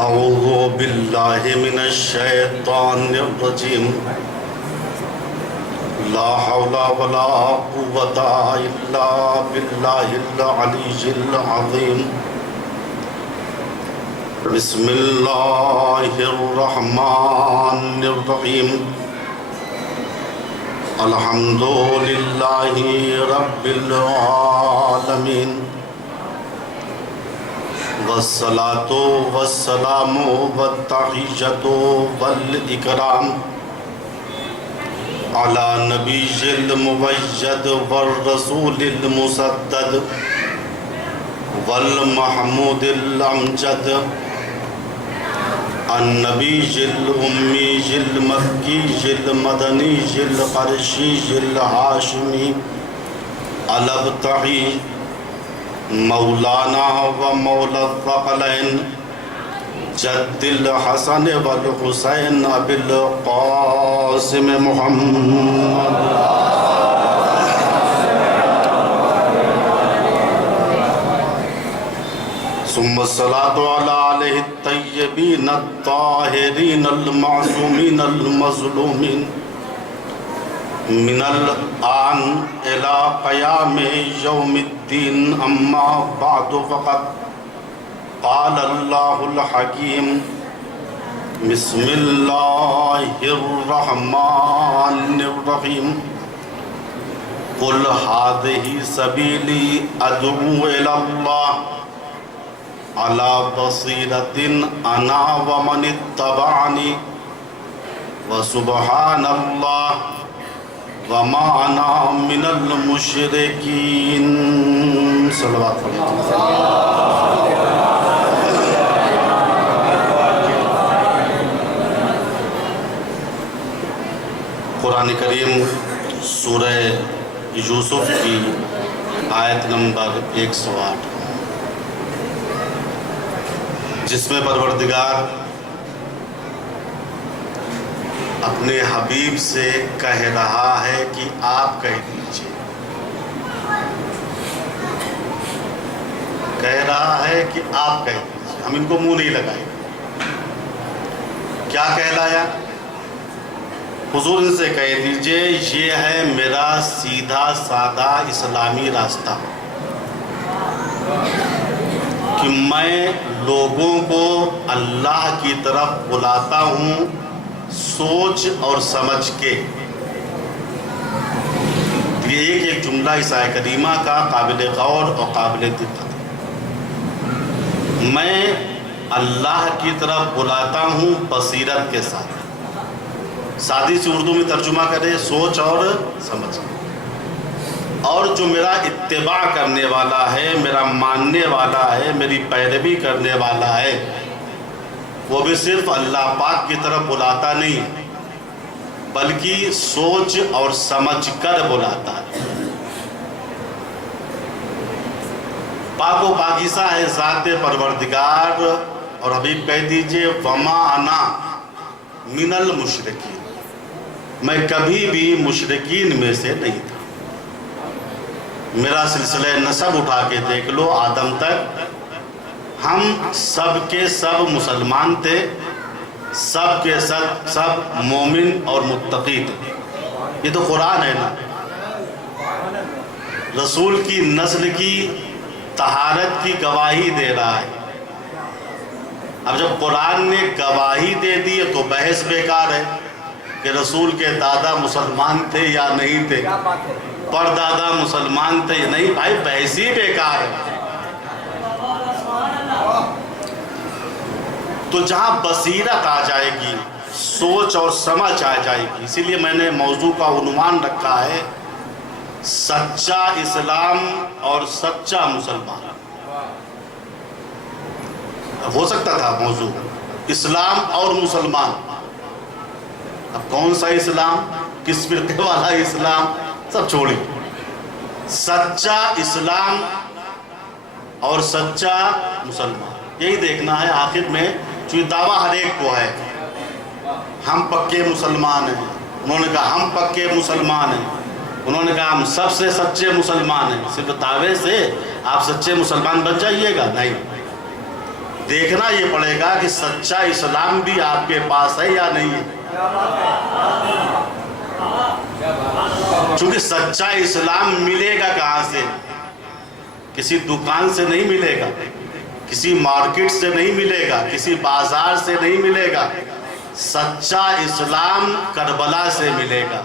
اعوذ باللہ من الشیطان الرجیم لا حول ولا قوة الا باللہ العلی العظیم بسم اللہ الرحمن الرحیم الحمد للہ رب العالمین والصلاة والسلام والتحیۃ والاکرام علی نبی المؤید والرسول المسدد والمحمود الامجد النبی الامی المکی المدنی القرشی الہاشمی الابتحی مولانا و مولا الثقلین جد الحسن والحسین ابی القاسم محمد ثم الصلاة على آلہ الطیبین الطاہرین المعصومین المظلومین من الآن الى قیام یوم الدین اما بعد فقط قال اللہ الحکیم بسم اللہ الرحمن الرحیم قل هذه سبیلی ادعو الى اللہ علی بصیرۃ انا ومن اتبعنی وسبحان اللہ وما انا من المشرکین صلوات قرآن کریم سورہ یوسف کی آیت نمبر 108 جس میں پروردگار اپنے حبیب سے کہہ رہا ہے کہ آپ کہہ دیجئے، کہہ رہا ہے کہ آپ کہہ دیجئے، ہم ان کو منہ نہیں لگائیں گے۔ کیا کہلایا؟ حضور ان سے کہہ دیجئے یہ ہے میرا سیدھا سادہ اسلامی راستہ کہ میں لوگوں کو اللہ کی طرف بلاتا ہوں سوچ اور سمجھ کے۔ یہ ایک جملہ اس آیت کریمہ کا قابل غور اور قابل دقت ہے۔ میں اللہ کی طرف بلاتا ہوں بصیرت کے ساتھ، سادی سی اردو میں ترجمہ کرے سوچ اور سمجھ، اور جو میرا اتباع کرنے والا ہے، میرا ماننے والا ہے، میری پیروی کرنے والا ہے، وہ بھی صرف اللہ پاک کی طرف بلاتا نہیں بلکہ سوچ اور سمجھ کر بلاتا ہے۔ پاک و پاکیزہ ہے ذات پروردگار، اور حبیب کہہ دیجئے وما انا من المشرکین، میں کبھی بھی مشرکین میں سے نہیں تھا۔ میرا سلسلہ نسب اٹھا کے دیکھ لو آدم تک، ہم سب کے سب مسلمان تھے، سب کے سب مومن اور متقی تھے۔ یہ تو قرآن ہے نا، رسول کی نسل کی طہارت کی گواہی دے رہا ہے۔ اب جب قرآن نے گواہی دے دی تو بحث بیکار ہے کہ رسول کے دادا مسلمان تھے یا نہیں تھے، پردادا مسلمان تھے یا نہیں، بھائی بحث ہی بیکار ہے۔ تو جہاں بصیرت آ جائے گی، سوچ اور سمجھ آ جائے گی، اسی لیے میں نے موضوع کا عنوان رکھا ہے سچا اسلام اور سچا مسلمان۔ ہو سکتا تھا موضوع اسلام اور مسلمان، اب کون سا اسلام، کس فرقے والا اسلام، سب چھوڑی۔ سچا اسلام اور سچا مسلمان، یہی دیکھنا ہے آخر میں۔ چونکہ دعویٰ ہر ایک کو ہے، ہم پکے مسلمان ہیں، انہوں نے کہا ہم پکے مسلمان ہیں، انہوں نے کہا ہم سب سے سچے مسلمان ہیں۔ صرف دعوے سے آپ سچے مسلمان بن جائیے گا؟ نہیں، دیکھنا یہ پڑے گا کہ سچا اسلام بھی آپ کے پاس ہے یا نہیں ہے. چونکہ سچا اسلام ملے گا کہاں سے؟ کسی دکان سے نہیں ملے گا، کسی مارکیٹ سے نہیں ملے گا، کسی بازار سے نہیں ملے گا. سچا اسلام کربلا سے ملے گا.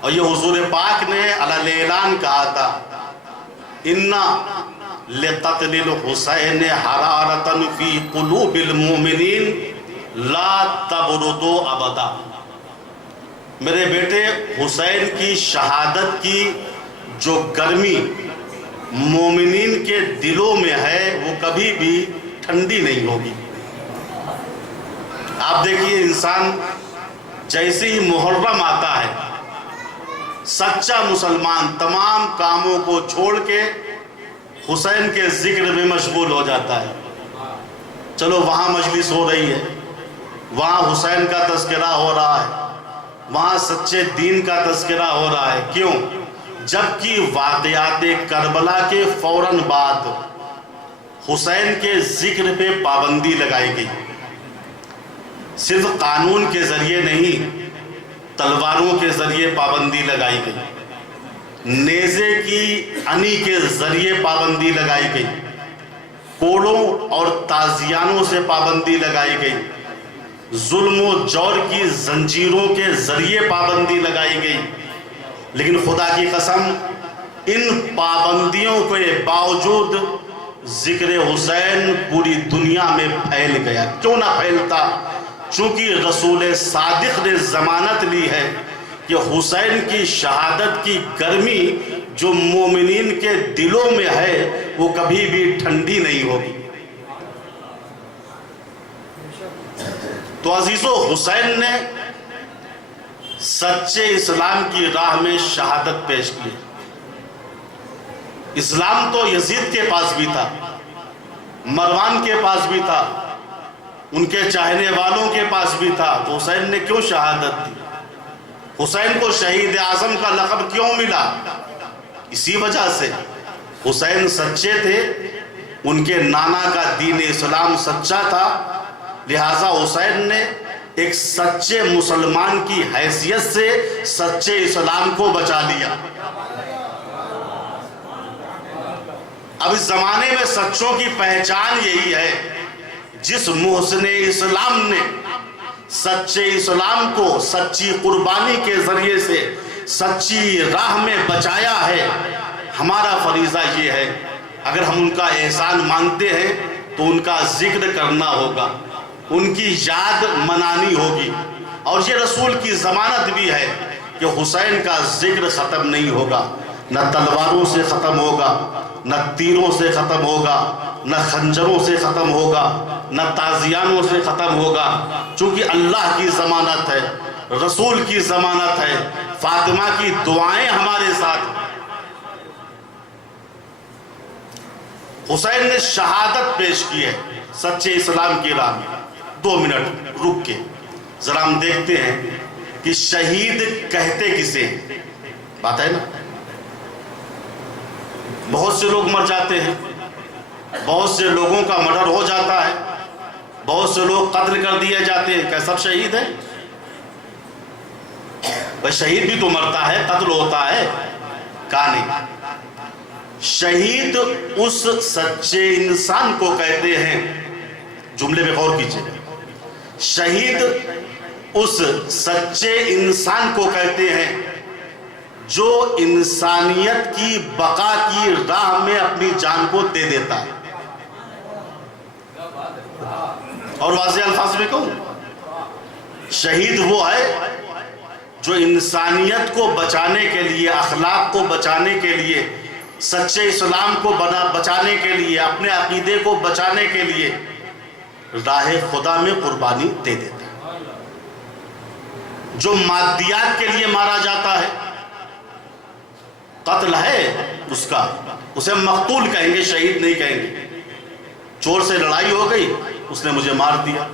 اور یہ حضور پاک نے علی اعلان کہا تھا، اِنَّا لِقَتْلِ الْحُسَيْنِ حَرَارَةً فِي قُلُوبِ الْمُؤْمِنِينَ لَا تَبْرُدُوا أَبَدًا. میرے بیٹے، حسین کی شہادت کی جو گرمی مومنین کے دلوں میں ہے وہ کبھی بھی ٹھنڈی نہیں ہوگی. آپ دیکھیے، انسان جیسے ہی محرم آتا ہے، سچا مسلمان تمام کاموں کو چھوڑ کے حسین کے ذکر میں مشغول ہو جاتا ہے. چلو وہاں مجلس ہو رہی ہے، وہاں حسین کا تذکرہ ہو رہا ہے، وہاں سچے دین کا تذکرہ ہو رہا ہے. کیوں؟ جبکہ واقعات کربلا کے فوراً بعد حسین کے ذکر پہ پابندی لگائی گئی. صرف قانون کے ذریعے نہیں، تلواروں کے ذریعے پابندی لگائی گئی، نیزے کی انی کے ذریعے پابندی لگائی گئی، کوڑوں اور تازیانوں سے پابندی لگائی گئی، ظلم و جور کی زنجیروں کے ذریعے پابندی لگائی گئی. لیکن خدا کی قسم، ان پابندیوں کے باوجود ذکر حسین پوری دنیا میں پھیل گیا. کیوں نہ پھیلتا؟ چونکہ رسول صادق نے ضمانت لی ہے کہ حسین کی شہادت کی گرمی جو مومنین کے دلوں میں ہے وہ کبھی بھی ٹھنڈی نہیں ہوگی. تو عزیزو، حسین نے سچے اسلام کی راہ میں شہادت پیش کی. اسلام تو یزید کے پاس بھی تھا، مروان کے پاس بھی تھا، ان کے چاہنے والوں کے پاس بھی تھا. تو حسین نے کیوں شہادت دی؟ حسین کو شہید اعظم کا لقب کیوں ملا؟ اسی وجہ سے حسین سچے تھے، ان کے نانا کا دین اسلام سچا تھا. لہٰذا حسین نے ایک سچے مسلمان کی حیثیت سے سچے اسلام کو بچا لیا. اب اس زمانے میں سچوں کی پہچان یہی ہے. جس محسن اسلام نے سچے اسلام کو سچی قربانی کے ذریعے سے سچی راہ میں بچایا ہے، ہمارا فریضہ یہ ہے، اگر ہم ان کا احسان مانتے ہیں تو ان کا ذکر کرنا ہوگا، ان کی یاد منانی ہوگی. اور یہ رسول کی ضمانت بھی ہے کہ حسین کا ذکر ختم نہیں ہوگا. نہ تلواروں سے ختم ہوگا، نہ تیروں سے ختم ہوگا، نہ خنجروں سے ختم ہوگا، نہ تازیانوں سے ختم ہوگا. چونکہ اللہ کی ضمانت ہے، رسول کی ضمانت ہے، فاطمہ کی دعائیں ہمارے ساتھ. حسین نے شہادت پیش کی ہے سچے اسلام کی راہ میں. 2 منٹ رک کے ذرا ہم دیکھتے ہیں کہ شہید کہتے کسے ہیں. بات ہے نا، بہت سے لوگ مر جاتے ہیں، بہت سے لوگوں کا مرڈر ہو جاتا ہے، بہت سے لوگ قتل کر دیے جاتے ہیں. کیا سب شہید ہیں؟ بھائی شہید بھی تو مرتا ہے، قتل ہوتا ہے. کہا نہیں. شہید اس سچے انسان کو کہتے ہیں، جملے میں غور کیجئے، شہید اس سچے انسان کو کہتے ہیں جو انسانیت کی بقا کی راہ میں اپنی جان کو دے دیتا ہے. اور واضح الفاظ میں کہوں، شہید وہ ہے جو انسانیت کو بچانے کے لیے، اخلاق کو بچانے کے لیے، سچے اسلام کو بچانے کے لیے، اپنے عقیدے کو بچانے کے لیے راہ خدا میں قربانی دے دیتا ہے. جو مادیات کے لیے مارا جاتا ہے، قتل ہے اس کا، اسے مقتول کہیں گے، شہید نہیں کہیں گے. چور سے لڑائی ہو گئی، اس نے مجھے مار دیا.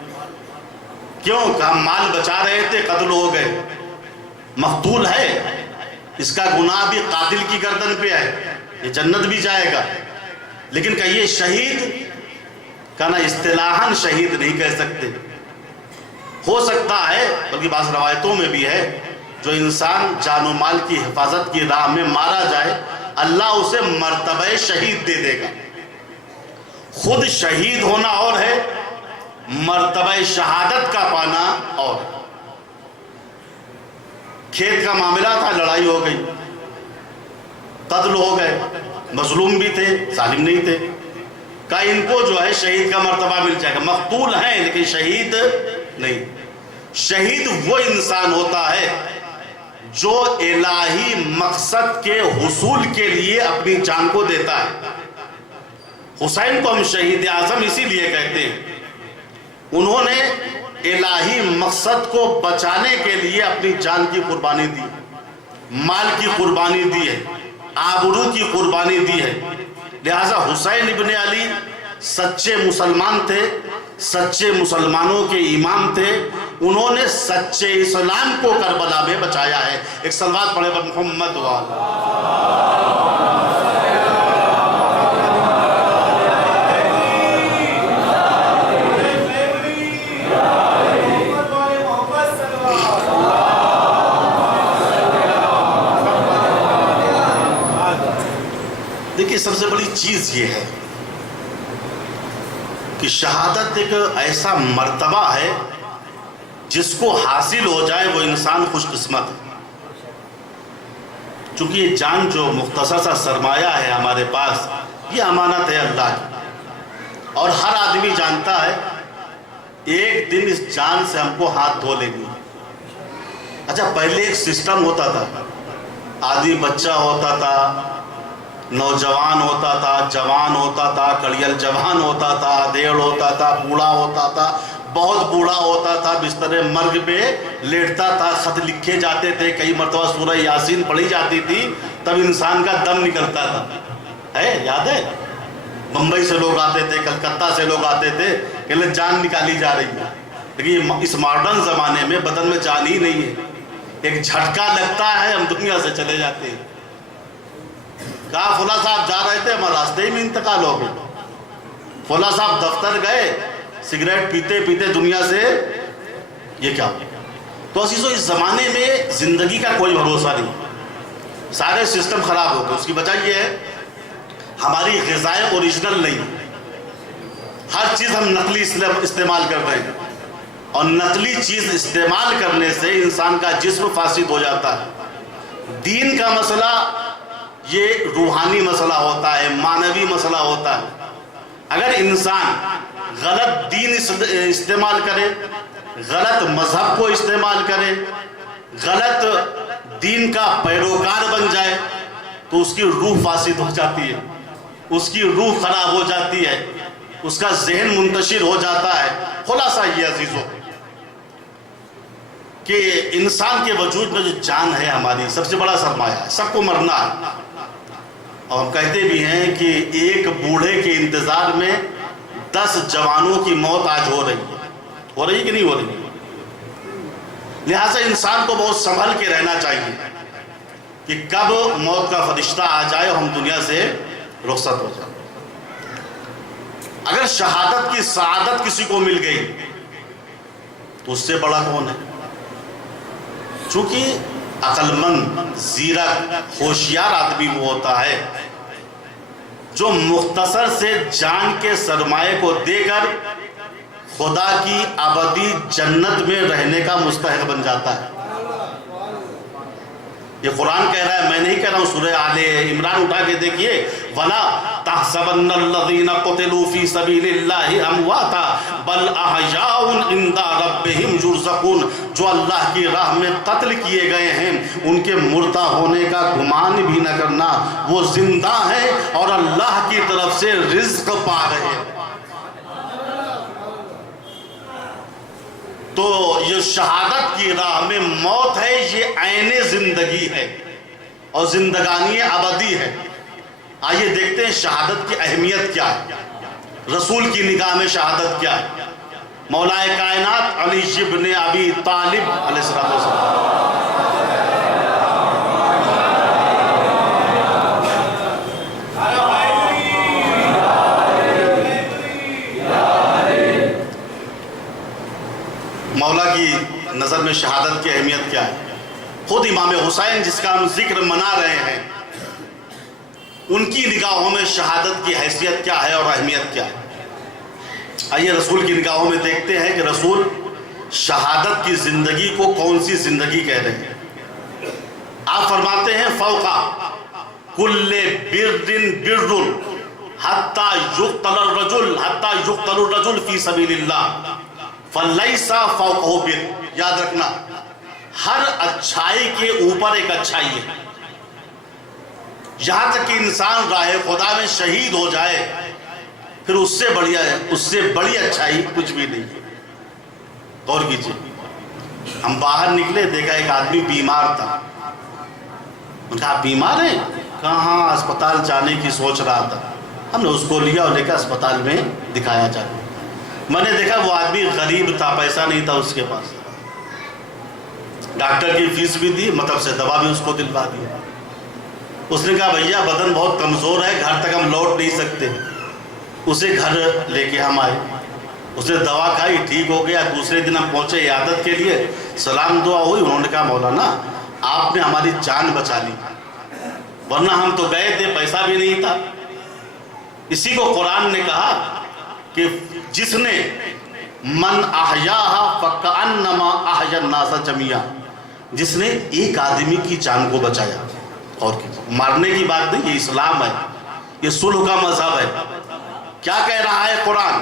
کیوں؟ کہ ہم مال بچا رہے تھے، قتل ہو گئے. مقتول ہے، اس کا گناہ بھی قاتل کی گردن پہ ہے، یہ جنت بھی جائے گا. لیکن کہیے شہید کا نا اصطلاحاً شہید نہیں کہہ سکتے. ہو سکتا ہے بلکہ بعض روایتوں میں بھی ہے جو انسان جان و مال کی حفاظت کی راہ میں مارا جائے اللہ اسے مرتبہ شہید دے دے گا. خود شہید ہونا اور ہے، مرتبہ شہادت کا پانا اور ہے. کھیت کا معاملہ تھا، لڑائی ہو گئی، قتل ہو گئے، مظلوم بھی تھے ظالم نہیں تھے، کہا ان کو جو ہے شہید کا مرتبہ مل جائے گا. مقتول ہیں لیکن شہید نہیں. شہید وہ انسان ہوتا ہے جو الہی مقصد کے حصول کے لیے اپنی جان کو دیتا ہے. حسین کو ہم شہید اعظم اسی لیے کہتے ہیں، انہوں نے الہی مقصد کو بچانے کے لیے اپنی جان کی قربانی دی، مال کی قربانی دی ہے، آبرو کی قربانی دی ہے. لہذا حسین ابن علی سچے مسلمان تھے، سچے مسلمانوں کے امام تھے. انہوں نے سچے اسلام کو کربلا میں بچایا ہے. ایک صلوات پڑھے بر محمد دیکھیے سب سے بڑی چیز یہ ہے کہ شہادت ایک ایسا مرتبہ ہے جس کو حاصل ہو جائے وہ انسان خوش قسمت ہے. چونکہ یہ جان جو مختصر سا سرمایہ ہے ہمارے پاس، یہ امانت ہے اللہ کی، اور ہر آدمی جانتا ہے ایک دن اس جان سے ہم کو ہاتھ دھو لینی ہے. اچھا پہلے ایک سسٹم ہوتا تھا، آدمی بچہ ہوتا تھا، نوجوان ہوتا تھا، جوان ہوتا تھا، کڑیل جوان ہوتا تھا، دیڑ ہوتا تھا، بوڑھا ہوتا تھا، بہت بوڑھا ہوتا تھا، بستر مرگ پہ لیٹتا تھا، خط لکھے جاتے تھے، کئی مرتبہ سورہ یاسین پڑھی جاتی تھی، تب انسان کا دم نکلتا تھا. ہے یاد ہے؟ بمبئی سے لوگ آتے تھے، کلکتہ سے لوگ آتے تھے کہ جان نکالی جا رہی ہے. لیکن اس ماڈرن زمانے میں بدن میں جان ہی نہیں ہے، ایک جھٹکا لگتا ہے ہم دنیا سے چلے جاتے ہیں. کہا فلاں صاحب جا رہے تھے، ہمارے راستے میں انتقال ہو گیا. فلاں صاحب دفتر گئے، سگریٹ پیتے پیتے دنیا سے، یہ کیا؟ تو عزیزو اس زمانے میں زندگی کا کوئی بھروسہ نہیں، سارے سسٹم خراب ہو گئے. اس کی وجہ یہ ہے ہماری غذائیں اوریجنل نہیں، ہر چیز ہم نقلی استعمال کر رہے ہیں، اور نقلی چیز استعمال کرنے سے انسان کا جسم فاسد ہو جاتا ہے. دین کا مسئلہ یہ روحانی مسئلہ ہوتا ہے، معنوی مسئلہ ہوتا ہے. اگر انسان غلط دین استعمال کرے، غلط مذہب کو استعمال کرے، غلط دین کا پیروکار بن جائے تو اس کی روح فاسد ہو جاتی ہے، اس کی روح خراب ہو جاتی ہے، اس کا ذہن منتشر ہو جاتا ہے. خلاصہ یہ عزیزو کہ انسان کے وجود میں جو جان ہے ہماری سب سے بڑا سرمایہ ہے، سب کو مرنا ہے. اور ہم کہتے بھی ہیں کہ ایک بوڑھے کے انتظار میں 10 جوانوں کی موت آج ہو رہی ہے کہ نہیں ہو رہی؟ لہٰذا انسان کو بہت سنبھل کے رہنا چاہیے کہ کب موت کا فرشتہ آ جائے اور ہم دنیا سے رخصت ہو جائے. اگر شہادت کی سعادت کسی کو مل گئی تو اس سے بڑا کون ہے؟ چونکہ عقل مند، زیرک، ہوشیار آدمی وہ ہوتا ہے جو مختصر سے جان کے سرمایے کو دے کر خدا کی ابدی جنت میں رہنے کا مستحق بن جاتا ہے. یہ قرآن کہہ رہا ہے، میں نہیں کہہ رہا ہوں. سورہ آل عمران اٹھا کے دیکھیے، وَلَا تَحْسَبَنَّ الَّذِينَ قُتِلُوا فِي سَبِيلِ اللَّهِ أَمْوَاتًا بَلْ أَحْيَاءٌ عِندَ رَبِّهِمْ يُرْزَقُونَ. جو اللہ کی راہ میں قتل کیے گئے ہیں ان کے مردہ ہونے کا گمان بھی نہ کرنا، وہ زندہ ہیں اور اللہ کی طرف سے رزق پا رہے ہیں. تو یہ شہادت کی راہ میں موت ہے، یہ عین زندگی ہے اور زندگانی ابدی ہے. آئیے دیکھتے ہیں شہادت کی اہمیت کیا ہے، رسول کی نگاہ میں شہادت کیا ہے. مولا کائنات علی ابن ابی طالب علیہ السلام نظر میں شہادت کی اہمیت کیا ہے؟ خود امام حسین جس کا ہم ذکر منا رہے ہیں، ان کی نگاہوں میں شہادت کی حیثیت کیا ہے اور اہمیت کیا ہے؟ آئیے رسول کی نگاہوں میں دیکھتے ہیں کہ رسول شہادت کی زندگی کو کون سی زندگی کہہ رہے ہیں۔ آپ فرماتے ہیں فوقا کل برد بر حتی یقتل الرجل فی سبیل اللہ فلیس فوقہ بر۔ یاد رکھنا، ہر اچھائی کے اوپر ایک اچھائی ہے۔ یہاں تک کہ انسان راہ خدا میں شہید ہو جائے، پھر اس سے بڑی اچھائی کچھ بھی نہیں۔ غور کیجیے، ہم باہر نکلے، دیکھا ایک آدمی بیمار تھا۔ ان کہا آپ بیمار ہیں؟ کہاں، اسپتال جانے کی سوچ رہا تھا۔ ہم نے اس کو لیا اور لے کر اسپتال میں دکھایا جائے۔ میں نے دیکھا وہ آدمی غریب تھا، پیسہ نہیں تھا اس کے پاس۔ ڈاکٹر کی فیس بھی دی، مطلب سے دوا بھی اس کو دلوا دیا۔ اس نے کہا بھیا بدن بہت کمزور ہے، گھر تک ہم لوٹ نہیں سکتے۔ اسے گھر لے کے ہم آئے، اس نے دوا کھائی، ٹھیک ہو گیا۔ دوسرے دن ہم پہنچے عیادت کے لیے، سلام دعا ہوئی۔ انہوں نے کہا مولانا آپ نے ہماری جان بچا لی، ورنہ ہم تو گئے تھے، پیسہ بھی نہیں تھا۔ اسی کو قرآن نے کہا کہ جس نے من احیاہا فکأنما احیا الناس جمیعا، جس نے ایک آدمی کی جان کو بچایا۔ اور مارنے کی بات نہیں، یہ اسلام ہے، یہ صلح کا مذہب ہے۔ کیا کہہ رہا ہے قرآن؟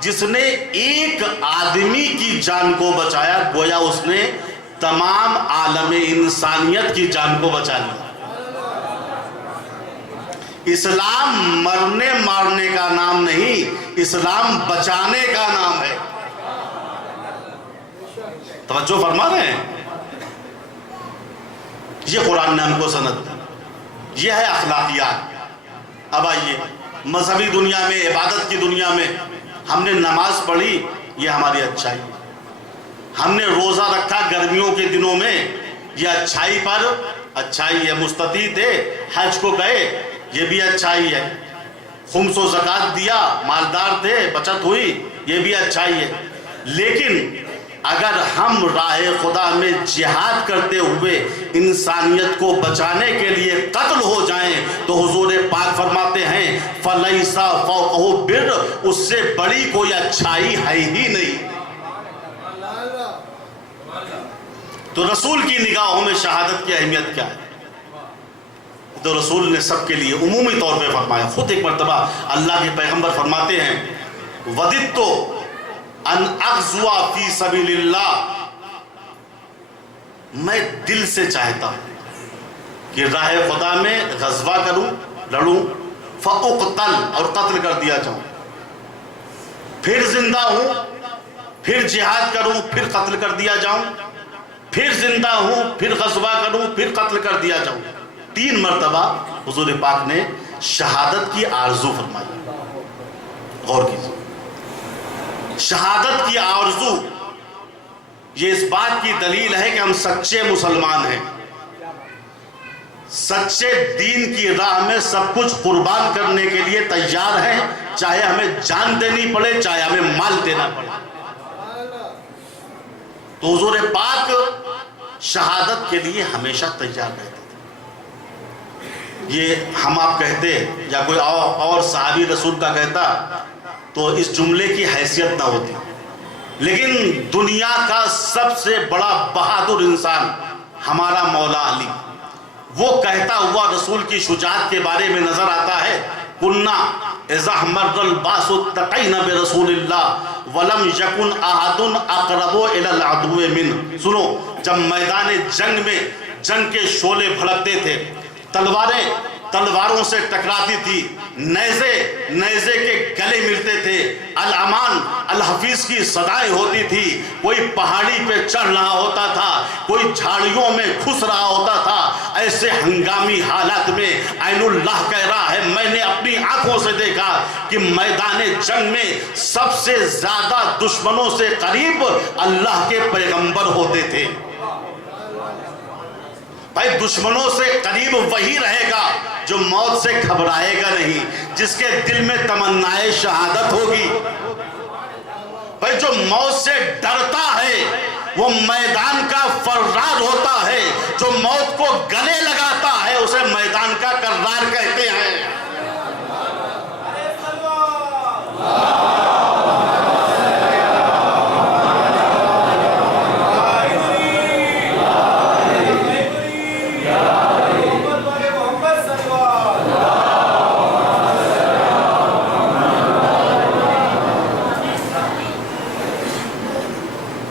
جس نے ایک آدمی کی جان کو بچایا، گویا اس نے تمام عالم انسانیت کی جان کو بچا لیا۔ اسلام مرنے مارنے کا نام نہیں، اسلام بچانے کا نام ہے۔ توجہ فرما رہے ہیں؟ یہ قرآن نے ہم کو سند دی، یہ ہے اخلاقیات۔ اب آئیے مذہبی دنیا میں، عبادت کی دنیا میں، ہم نے نماز پڑھی، یہ ہماری اچھائی۔ ہم نے روزہ رکھا گرمیوں کے دنوں میں، یہ اچھائی پر اچھائی ہے۔ مستطیع تھے، حج کو گئے، یہ بھی اچھائی ہے۔ خمس و زکوٰۃ دیا، مالدار تھے، بچت ہوئی، یہ بھی اچھائی ہے۔ لیکن اگر ہم راہ خدا میں جہاد کرتے ہوئے انسانیت کو بچانے کے لیے قتل ہو جائیں تو حضور پاک فرماتے ہیں فَلَيْسَ فَوْقَهُ بِرٌ، اس سے بڑی کوئی اچھائی ہے ہی نہیں۔ تو رسول کی نگاہوں میں شہادت کی اہمیت کیا ہے؟ تو رسول نے سب کے لیے عمومی طور پہ فرمایا۔ خود ایک مرتبہ اللہ کے پیغمبر فرماتے ہیں وَدِدْتُ ان اغزوا فی سبیل اللہ، میں دل سے چاہتا ہوں کہ راہ خدا میں غزوہ کروں، لڑوں، فاقتل، اور قتل کر دیا جاؤں، پھر زندہ ہوں، پھر جہاد کروں، پھر قتل کر دیا جاؤں، پھر زندہ ہوں، پھر غزوہ کروں، پھر قتل کر دیا جاؤں۔ 3 مرتبہ حضور پاک نے شہادت کی آرزو فرمائی۔ غور کیجیے، شہادت کی آرزو یہ اس بات کی دلیل ہے کہ ہم سچے مسلمان ہیں، سچے دین کی راہ میں سب کچھ قربان کرنے کے لیے تیار ہیں، چاہے ہمیں جان دینی پڑے، چاہے ہمیں مال دینا پڑے۔ تو حضور پاک شہادت کے لیے ہمیشہ تیار رہتے تھے۔ یہ ہم آپ کہتے یا کوئی اور صحابی رسول کا کہتا تو اس جملے کی حیثیت نہ ہوتی، لیکن دنیا کا سب سے بڑا بہادر انسان ہمارا مولا علی، وہ کہتا ہوا رسول کی شجاعت کے بارے میں نظر آتا ہے کننا اذا مر الباس اتقینا برسول اللہ ولم یکن احد اقرب الی العدو من۔ سنو، جب میدان جنگ میں جنگ کے شعلے بھڑکتے تھے، تلواروں سے ٹکراتی تھی، نیزے کے گلے ملتے تھے، الامان الحفیظ کی صدائیں ہوتی تھی، کوئی پہاڑی پہ چڑھ رہا ہوتا تھا، کوئی جھاڑیوں میں گھس رہا ہوتا تھا، ایسے ہنگامی حالات میں عین اللہ کہہ رہا ہے میں نے اپنی آنکھوں سے دیکھا کہ میدان جنگ میں سب سے زیادہ دشمنوں سے قریب اللہ کے پیغمبر ہوتے تھے۔ بھائی دشمنوں سے قریب وہی رہے گا جو موت سے گھبرائے گا نہیں، جس کے دل میں تمنائے شہادت ہوگی۔ بھائی جو موت سے ڈرتا ہے وہ میدان کا فرار ہوتا ہے، جو موت کو گلے لگاتا ہے اسے میدان کا کرار کہتے ہیں۔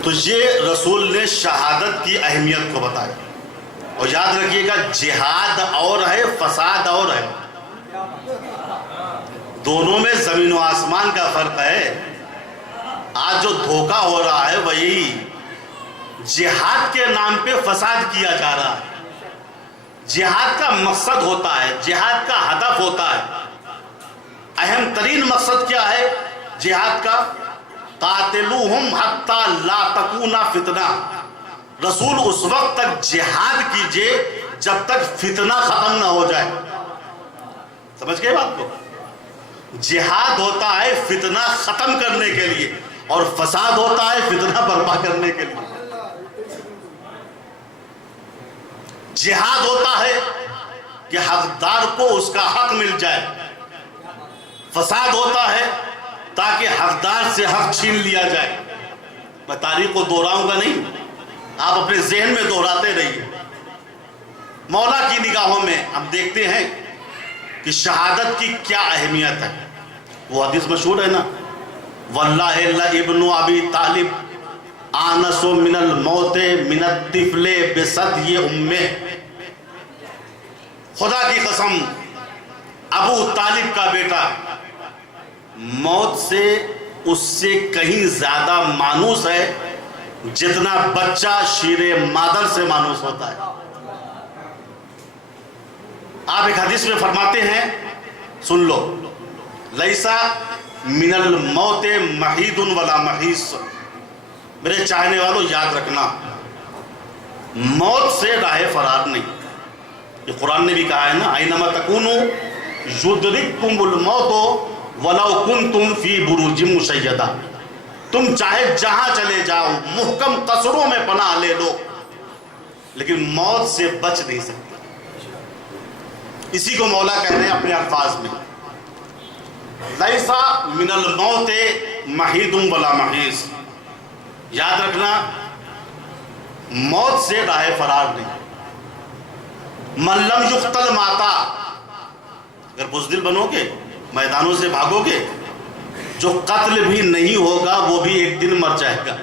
تو یہ رسول نے شہادت کی اہمیت کو بتایا۔ اور یاد رکھیے گا، جہاد اور ہے، فساد اور ہے، دونوں میں زمین و آسمان کا فرق ہے۔ آج جو دھوکہ ہو رہا ہے وہی جہاد کے نام پہ فساد کیا جا رہا ہے۔ جہاد کا مقصد ہوتا ہے، جہاد کا ہدف ہوتا ہے، اہم ترین مقصد کیا ہے جہاد کا؟ قاتلوہم حتی لا تکون فتنہ۔ رسول اس وقت تک جہاد کیجئے جب تک فتنہ ختم نہ ہو جائے۔ سمجھ گئے بات کو؟ جہاد ہوتا ہے فتنہ ختم کرنے کے لیے، اور فساد ہوتا ہے فتنہ برپا کرنے کے لیے۔ جہاد ہوتا ہے کہ حقدار کو اس کا حق مل جائے، فساد ہوتا ہے تاکہ حقدار سے حق چھین لیا جائے۔ میں تاریخ کو دہراؤں گا نہیں، آپ اپنے ذہن میں دہراتے رہیے۔ مولا کی نگاہوں میں ہم دیکھتے ہیں کہ شہادت کی کیا اہمیت ہے۔ وہ حدیث مشہور ہے نا، واللہ ابن ابی طالب آنس من الموت من الطفل بثدی امہ۔ خدا کی قسم، ابو طالب کا بیٹا موت سے اس سے کہیں زیادہ مانوس ہے جتنا بچہ شیر مادر سے مانوس ہوتا ہے۔ آپ ایک حدیث میں فرماتے ہیں، سن لو، لیسا من الموت محید ولا محیص۔ میرے چاہنے والوں یاد رکھنا، موت سے راہ فرار نہیں۔ یہ قرآن نے بھی کہا ہے نا، اینما تکونوا یدرککم الموت وَلَوْ كُنْتُمْ فِي بُرُوجٍ مُشَيَّدَةٍ۔ تم چاہے جہاں چلے جاؤ، محکم قصروں میں پناہ لے لو، لیکن موت سے بچ نہیں سکتے۔ اسی کو مولا کہہ رہے ہیں اپنے الفاظ میں، لَيْسَ مِنَ الْمَوْتِ مَحِيدٌ وَلَا مَحِيصٌ۔ یاد رکھنا، موت سے راہ فرار نہیں۔ مَن لَمْ يُقْتَلْ مَاتَ۔ اگر بزدل بنو گے، میدانوں سے بھاگو گے، جو قتل بھی نہیں ہوگا وہ بھی ایک دن مر جائے گا۔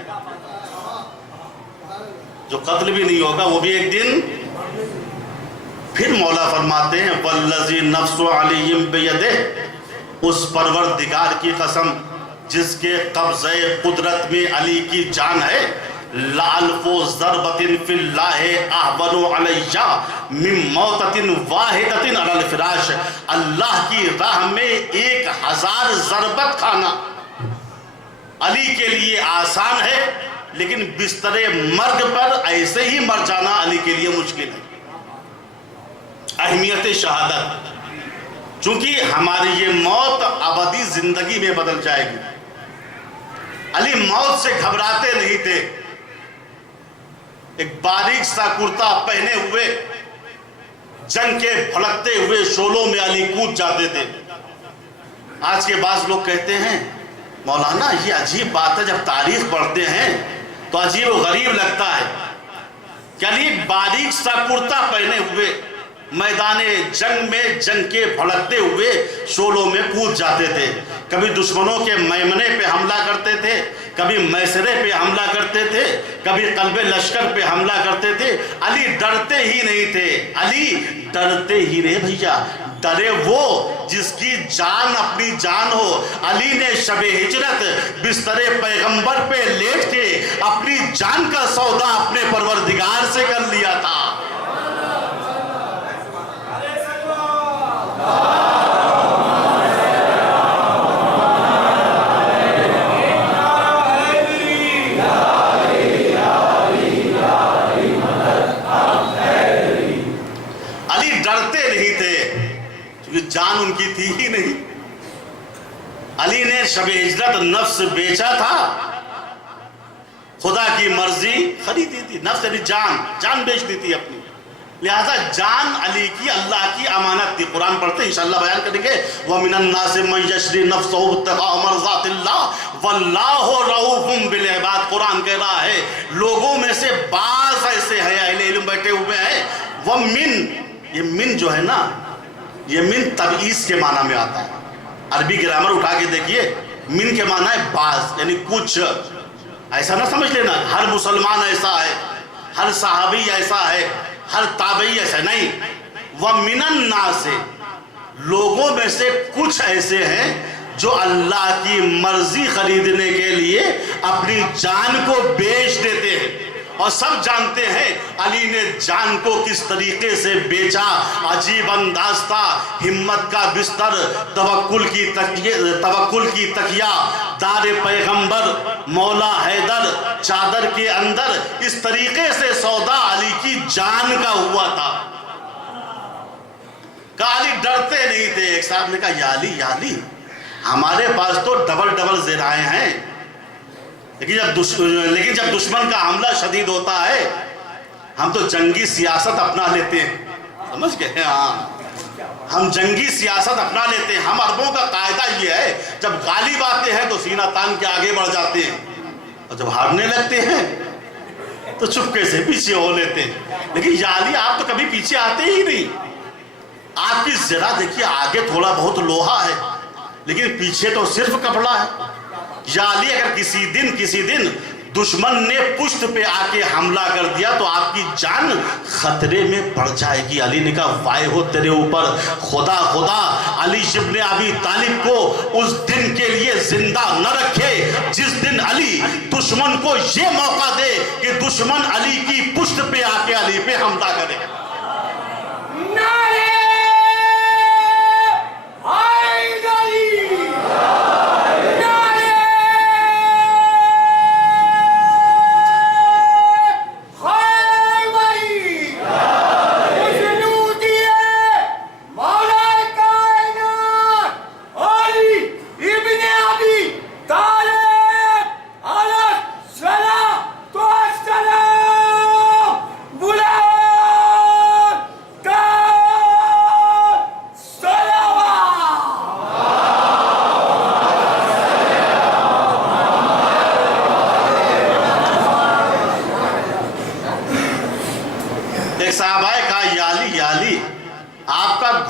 جو قتل بھی نہیں ہوگا وہ بھی ایک دن۔ پھر مولا فرماتے ہیں، والذی نفس علی بیدہ، اس پروردگار کی قسم جس کے قبضہ قدرت میں علی کی جان ہے، لَأَلْفُ ضَرْبَةٍ فِي اللَّهِ أَحْوَنُ عَلَيَّ مِن مَوْتَةٍ وَاحِدَةٍ عَلَى الْفِرَاشِ۔ اللہ کی راہ میں 1000 ضربت کھانا علی کے لیے آسان ہے، لیکن بستر مرگ پر ایسے ہی مر جانا علی کے لیے مشکل ہے۔ اہمیت شہادت، چونکہ ہماری یہ موت ابدی زندگی میں بدل جائے گی۔ علی موت سے گھبراتے نہیں تھے۔ ایک باریک سا کرتا پہنے ہوئے جنگ کے بھڑکتے ہوئے شعلوں میں علی کود جاتے تھے۔ آج کے بعض لوگ کہتے ہیں، مولانا یہ عجیب بات ہے، جب تاریخ پڑھتے ہیں تو عجیب و غریب لگتا ہے کہ علی باریک سا کرتا پہنے ہوئے میدان جنگ میں جنگ کے بھڑکتے ہوئے شعلوں میں کود جاتے تھے۔ کبھی دشمنوں کے میمنے پہ حملہ کرتے تھے، کبھی میسرے پہ حملہ کرتے تھے، کبھی قلب لشکر پہ حملہ کرتے تھے۔ علی ڈرتے ہی نہیں تھے، علی ڈرتے ہی رہے بھیا، ڈرے وہ جس کی جان اپنی جان ہو۔ علی نے شب ہجرت بستر پیغمبر پہ لیٹ کے اپنی جان کا سودا اپنے پروردگار سے کر لیا تھا۔ جان ان کی تھی ہی نہیں۔ علی نے شب ہجرت نفس بیچا تھا، خدا کی مرضی خریدی تھی، نفس یعنی جان بیچ دی تھی اپنی، لہذا جان علی کی اللہ کی امانت تھی۔ قرآن پڑھتے ہیں انشاءاللہ بیان کریں گے وَمِنَ النَّاسِ مَن يَشْرِي نَفْسَهُ ابْتِغَاءَ مَرْضَاتِ اللَّهِ وَاللَّهُ رَءُوفٌ بِالْعِبَادِ۔ قرآن کہہ رہا ہے لوگوں میں سے بعض ایسے ہیں، اہل علم بیٹھے ہوئے ہیں، وَمِن، یہ من جو ہے نا، یہ من تبعیض کے معنی میں آتا ہے۔ عربی گرامر اٹھا کے دیکھیے، من کے معنی ہے بعض، یعنی کچھ۔ ایسا نہ سمجھ لینا ہر مسلمان ایسا ہے، ہر صحابی ایسا ہے، ہر تابعی ایسا نہیں۔ وَمِنَ النَّاسِ، لوگوں میں سے کچھ ایسے ہیں جو اللہ کی مرضی خریدنے کے لیے اپنی جان کو بیچ دیتے ہیں۔ اور سب جانتے ہیں علی نے جان کو کس طریقے سے بیچا، عجیب انداز تھا، ہمت کا بستر، توکل کی تکیہ، دار پیغمبر، مولا حیدر، چادر کے اندر، اس طریقے سے سودا علی کی جان کا ہوا تھا۔ کہا علی ڈرتے نہیں تھے۔ ایک صاحب نے کہا یا علی ہمارے پاس تو ڈبل ذرائع ہیں، لیکن جب دشمن کا حملہ شدید ہوتا ہے ہم تو جنگی سیاست اپنا لیتے ہیں، سمجھ گئے؟ ہاں، ہم جنگی سیاست اپنا لیتے ہیں۔ ہم عربوں کا قاعدہ یہ ہے جب غالب آتے ہیں تو سینہ تان کے آگے بڑھ جاتے ہیں، اور جب ہارنے لگتے ہیں تو چپکے سے پیچھے ہو لیتے ہیں۔ لیکن یا علی آپ تو کبھی پیچھے آتے ہی نہیں، آپ کی ذرا دیکھیے آگے تھوڑا بہت لوہا ہے لیکن پیچھے تو صرف کپڑا ہے۔ یا علی اگر کسی دن دشمن نے پشت پہ آ کے حملہ کر دیا تو آپ کی جان خطرے میں پڑ جائے گی۔ علی نے کہا وائے ہو تیرے اوپر، خدا علی ابن ابی طالب کو اس دن کے لیے زندہ نہ رکھے جس دن علی دشمن کو یہ موقع دے کہ دشمن علی کی پشت پہ آ کے علی پہ حملہ کرے۔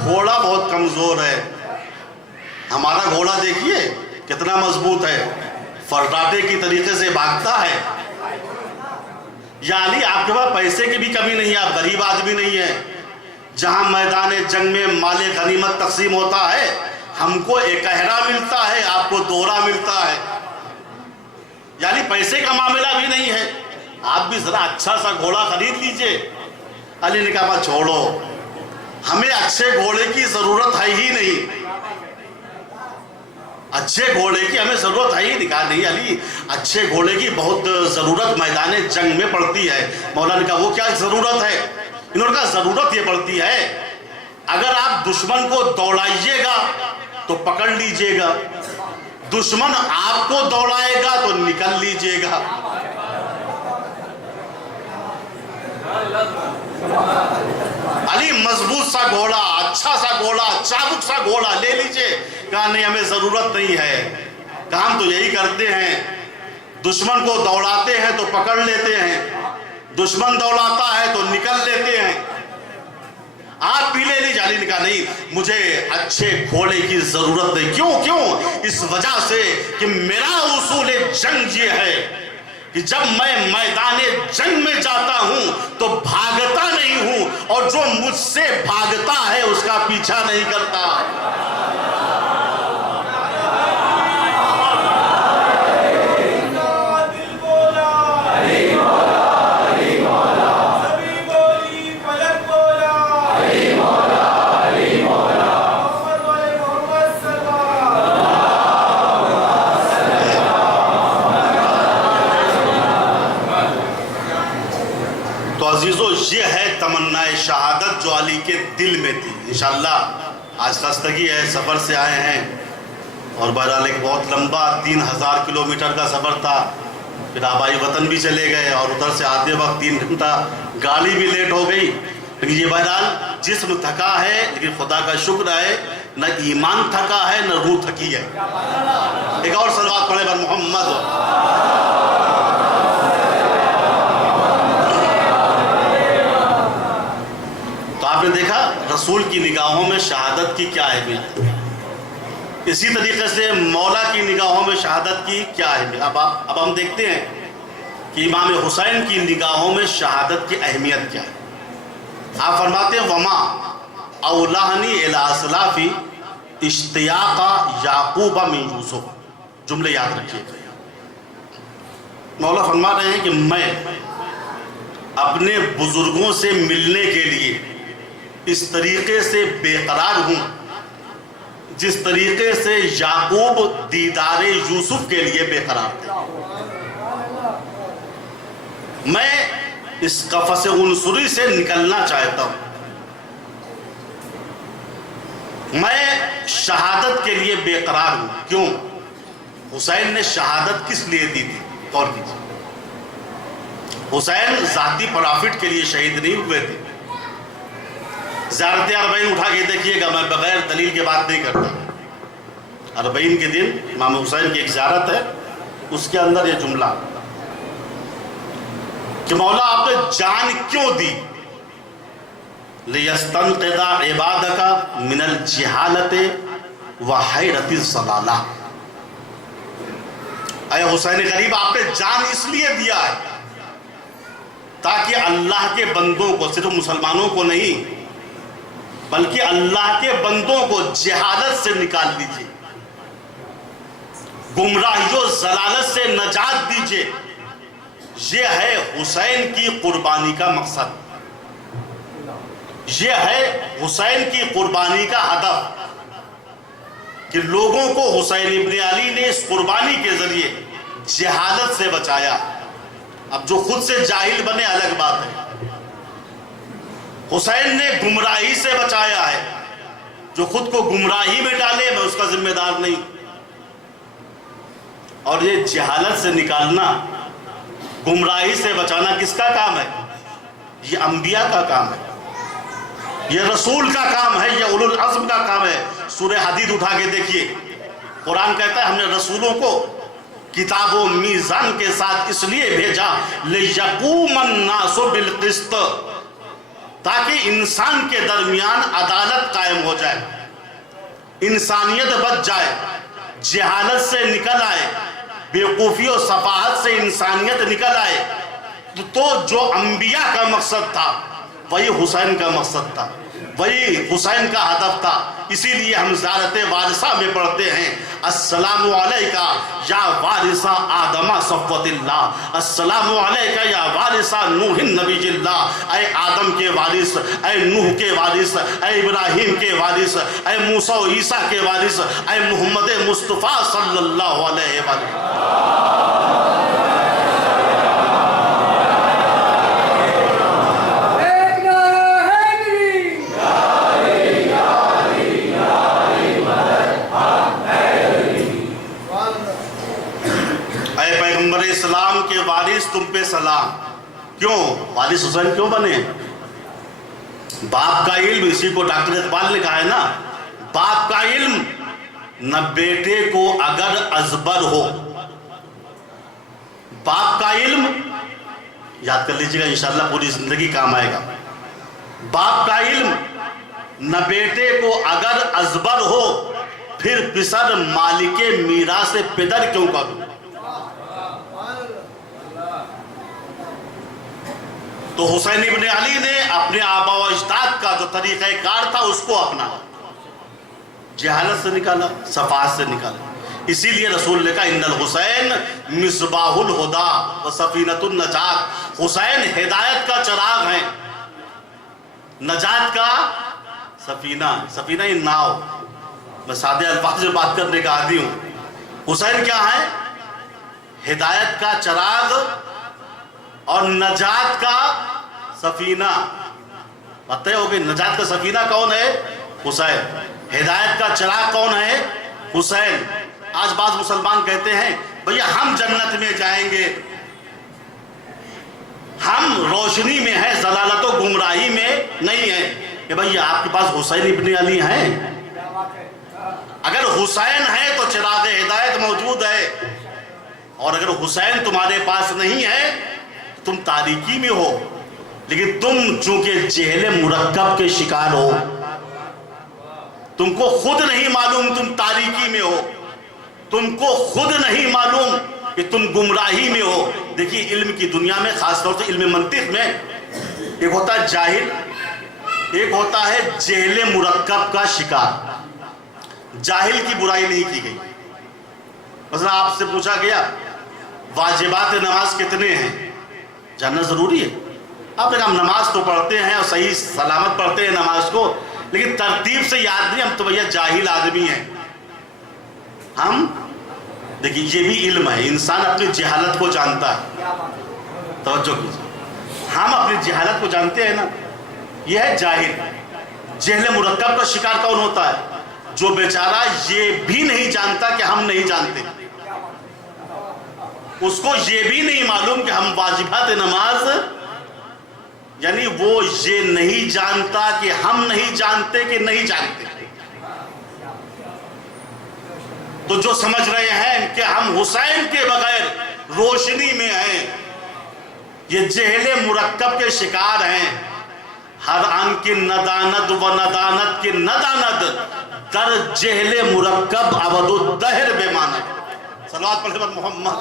گھوڑا بہت کمزور ہے، ہمارا گھوڑا دیکھیے کتنا مضبوط ہے، فرڈاٹے کی طریقے سے بھاگتا ہے۔ یا علی آپ کے پاس پیسے کی بھی کمی نہیں ہے، آپ غریب آدمی نہیں ہے۔ جہاں میدان جنگ میں مال غنیمت تقسیم ہوتا ہے ہم کو ایک اہرا ملتا ہے، آپ کو دوہرا ملتا ہے، یعنی پیسے کا معاملہ بھی نہیں ہے، آپ بھی ذرا اچھا سا گھوڑا خرید لیجئے۔ علی نے کہا چھوڑو، ہمیں اچھے گھوڑے کی ضرورت ہے ہی نہیں، اچھے گھوڑے کی ہمیں ضرورت ہے ہی نہیں۔ کہا نہیں علی، اچھے گھوڑے کی بہت ضرورت میدان جنگ میں پڑتی ہے۔ مولا نے کہا وہ کیا ضرورت ہے؟ انہوں نے کہا ضرورت یہ پڑتی ہے اگر آپ دشمن کو دوڑائیے گا تو پکڑ لیجئے گا، دشمن آپ کو دوڑائے گا تو نکل لیجئے گا۔ علی مضبوط سا گھوڑا، اچھا سا گھوڑا، چابک سا گھوڑا لے لیجئے۔ کہا نہیں ہمیں ضرورت نہیں ہے، کہا ہم تو یہی کرتے ہیں، دشمن کو دوڑاتے ہیں تو پکڑ لیتے ہیں، دشمن دوڑاتا ہے تو نکل لیتے ہیں، آپ بھی لے لیجئے۔ علی نے کہا نہیں مجھے اچھے گھوڑے کی ضرورت نہیں۔ کیوں؟ اس وجہ سے کہ میرا اصول جنگ یہ ہے کہ جب میں میدان جنگ میں جاتا ہوں تو بھاگتا نہیں ہوں، اور جو مجھ سے بھاگتا ہے اس کا پیچھا نہیں کرتا۔ یہ ہے تمنا شہادت جو علی کے دل میں تھی۔ انشاءاللہ آج خستگی ہے، سفر سے آئے ہیں، اور بہرحال ایک بہت لمبا 3000 کلومیٹر کا سفر تھا، پھر آبائی وطن بھی چلے گئے اور ادھر سے آتے وقت 3 گھنٹہ گاڑی بھی لیٹ ہو گئی. لیکن یہ بہرحال جسم تھکا ہے، لیکن خدا کا شکر ہے نہ ایمان تھکا ہے نہ روح تھکی ہے. ایک اور صلوات پڑھے بر محمد. تو آپ نے دیکھا رسول کی نگاہوں میں شہادت کی کیا اہمیت ہے. اسی طریقے سے مولا کی نگاہوں میں شہادت کی کیا اہمیت. اب ہم دیکھتے ہیں کہ امام حسین کی نگاہوں میں شہادت کی اہمیت کیا ہے. آپ فرماتے ہیں وما اولہنی الی اسلافی اشتیاق یعقوب من یوسف. جملے یاد رکھیے. مولا فرما رہے ہیں کہ میں اپنے بزرگوں سے ملنے کے لیے اس طریقے سے بے قرار ہوں جس طریقے سے یعقوب دیدار یوسف کے لیے بے قرار تھے. میں اس قفس عنصری سے نکلنا چاہتا ہوں. میں شہادت کے لیے بے قرار ہوں. کیوں؟ حسین نے شہادت کس لیے دی تھی؟ غور کیجیے. حسین ذاتی پرافٹ کے لیے شہید نہیں ہوئے تھے. زیارت اربعین اٹھا کے دیکھیے گا، میں بغیر دلیل کے بات نہیں کرتا. اربعین کے دن امام حسین کی ایک زیارت ہے، اس کے اندر یہ جملہ کہ مولا آپ نے جان کیوں دی؟ لِيَسْتَنْقِذَ عِبَادَكَ مِنَ الْجِهَالَةِ وَحَيْرَةِ الضَّلَالَةِ. اے حسین غریب، آپ نے جان اس لیے دیا ہے تاکہ اللہ کے بندوں کو، صرف مسلمانوں کو نہیں بلکہ اللہ کے بندوں کو جہالت سے نکال دیجئے، گمراہی و ضلالت سے نجات دیجئے. یہ ہے حسین کی قربانی کا مقصد، یہ ہے حسین کی قربانی کا ہدف کہ لوگوں کو حسین ابن علی نے اس قربانی کے ذریعے جہالت سے بچایا. اب جو خود سے جاہل بنے الگ بات ہے. حسین نے گمراہی سے بچایا ہے. جو خود کو گمراہی میں ڈالے میں اس کا ذمہ دار نہیں. اور یہ جہالت سے نکالنا، گمراہی سے بچانا کس کا کام ہے؟ یہ انبیاء کا کام ہے، یہ رسول کا کام ہے، یہ اولو العزم کا کام ہے. سورہ حدید اٹھا کے دیکھیے، قرآن کہتا ہے ہم نے رسولوں کو کتاب و میزان کے ساتھ اس لیے بھیجا لِيَقُومَ النَّاسُ بِالْقِسْطِ، تاکہ انسان کے درمیان عدالت قائم ہو جائے، انسانیت بچ جائے، جہالت سے نکل آئے، بیوقوفی و سفاہت سے انسانیت نکل آئے. تو جو انبیاء کا مقصد تھا وہی حسین کا مقصد تھا، وہی حسین کا ہدف تھا. اسی لیے ہم زیارت وارثہ میں پڑھتے ہیں السلام علیکہ یا وارثہ آدم صفوت اللہ، السلام علیکہ یا وارثہ نوح نبی اللہ. اے آدم کے وارث، اے نوح کے وارث، اے ابراہیم کے وارث، اے موسیٰ و عیسیٰ کے وارث، اے محمد مصطفیٰ صلی اللہ علیہ وسلم. اسلام کے وارث تم پہ سلام. کیوں وارث حسین کیوں بنے؟ باپ کا علم، اسی کو ڈاکٹر اقبال نے کہا ہے نا، باپ کا علم نہ بیٹے کو اگر ازبر ہو. باپ کا علم یاد کر لیجئے گا، انشاءاللہ پوری زندگی کام آئے گا. باپ کا علم نہ بیٹے کو اگر ازبر ہو، پھر پسر مالک میراث پدر کیوں کرو. تو حسین ابن علی نے اپنے آبا و اجداد کا جو طریقہ کار تھا اس کو اپنا، جہالت سے نکالا، صفات سے نکالا. اسی لیے رسول نے کہا ان الحسین مصباح الہدی و سفینۃ النجات. حسین ہدایت کا چراغ ہے، نجات کا سفینہ. سفینہ یہ ناؤ، میں سادے الفاظ میں بات کرنے کا عادی ہوں. حسین کیا ہے؟ ہدایت کا چراغ اور نجات کا سفینہ. پتہ ہو گئی نجات کا سفینہ کون ہے؟ حسین. ہدایت کا چراغ کون ہے؟ حسین. آج بعض مسلمان کہتے ہیں بھئی ہم جنت میں جائیں گے ہم روشنی میں ہیں، ضلالت و گمراہی میں نہیں ہیں۔ کہ بھئی آپ کے پاس حسین ابن علی ہیں؟ اگر حسین ہے تو چراغ ہدایت موجود ہے، اور اگر حسین تمہارے پاس نہیں ہے تم تاریکی میں ہو۔ لیکن تم چونکہ جہل مرکب کے شکار ہو، تم کو خود نہیں معلوم تم تاریکی میں ہو، تم کو خود نہیں معلوم کہ تم گمراہی میں ہو۔ دیکھیے علم کی دنیا میں، خاص طور سے علم منطق میں، ایک ہوتا ہے جاہل، ایک ہوتا ہے جہل مرکب کا شکار۔ جاہل کی برائی نہیں کی گئی۔ مثلا آپ سے پوچھا گیا واجبات نماز کتنے ہیں، جاننا ضروری ہے۔ آپ نے کہا ہم نماز تو پڑھتے ہیں اور صحیح سلامت پڑھتے ہیں نماز کو، لیکن ترتیب سے یاد نہیں، ہم تو بھیا جاہل آدمی ہیں۔ ہم دیکھیے یہ بھی علم ہے، انسان اپنی جہالت کو جانتا ہے۔ توجہ کیجیے، ہم اپنی جہالت کو جانتے ہیں نا، یہ ہے جاہل۔ جہل مرکب کا شکار کون ہوتا ہے؟ جو بیچارہ یہ بھی نہیں جانتا کہ ہم نہیں جانتے، اس کو یہ بھی نہیں معلوم کہ ہم واجبات نماز، یعنی وہ یہ نہیں جانتا کہ ہم نہیں جانتے کہ نہیں جانتے۔ تو جو سمجھ رہے ہیں کہ ہم حسین کے بغیر روشنی میں ہیں، یہ جہل مرکب کے شکار ہیں۔ ہر آن کی ندانت و ندانت کی ندانت در جہل مرکب عبد الدہر بے ماند۔ صلوات پڑھتے پر محمد۔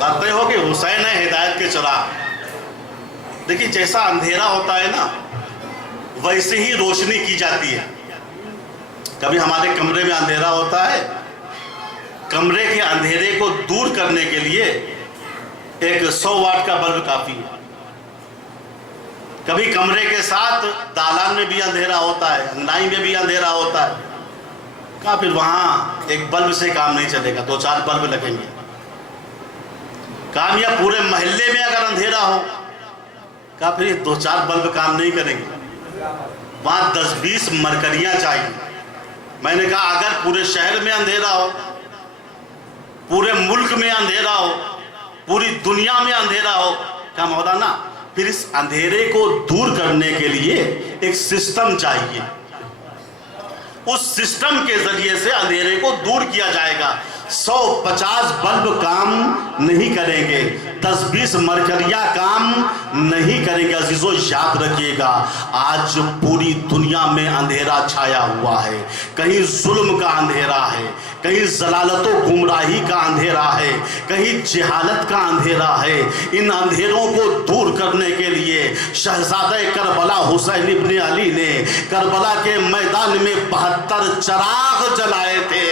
بات ہو کہ حسین ہے ہدایت کے چراغ۔ دیکھیے جیسا اندھیرا ہوتا ہے نا، ویسے ہی روشنی کی جاتی ہے۔ کبھی ہمارے کمرے میں اندھیرا ہوتا ہے، کمرے کے اندھیرے کو دور کرنے کے لیے ایک 100 واٹ کا بلب کافی ہے۔ کبھی کمرے کے ساتھ دالان میں بھی اندھیرا ہوتا ہے، انگنائی میں بھی اندھیرا ہوتا ہے، کہا پھر وہاں ایک بلب سے کام نہیں چلے گا، 2-4 بلب لگیں گے۔ کام یا پورے محلے میں اگر اندھیرا ہو، کہا پھر یہ 2-4 بلب کام نہیں کریں گے، وہاں 10-20 مرکریاں چاہیے۔ میں نے کہا اگر پورے شہر میں اندھیرا ہو، پورے ملک میں اندھیرا ہو، پوری دنیا میں اندھیرا ہو، کہا مولانا پھر اس اندھیرے کو دور کرنے کے لیے ایک سسٹم چاہیے، اس سسٹم کے ذریعے سے اندھیرے کو دور کیا جائے گا۔ 150 بلب کام نہیں کریں گے، 10-20 مرکریاں کام نہیں کریں گے۔ عزیزو یاد رکھیے گا، آج پوری دنیا میں اندھیرا چھایا ہوا ہے۔ کہیں ظلم کا اندھیرا ہے، کہیں ضلالت و گمراہی کا اندھیرا ہے، کہیں جہالت کا اندھیرا ہے۔ ان اندھیروں کو دور کرنے کے لیے شہزادہ کربلا حسین ابن علی نے کربلا کے میدان میں 72 چراغ جلائے تھے۔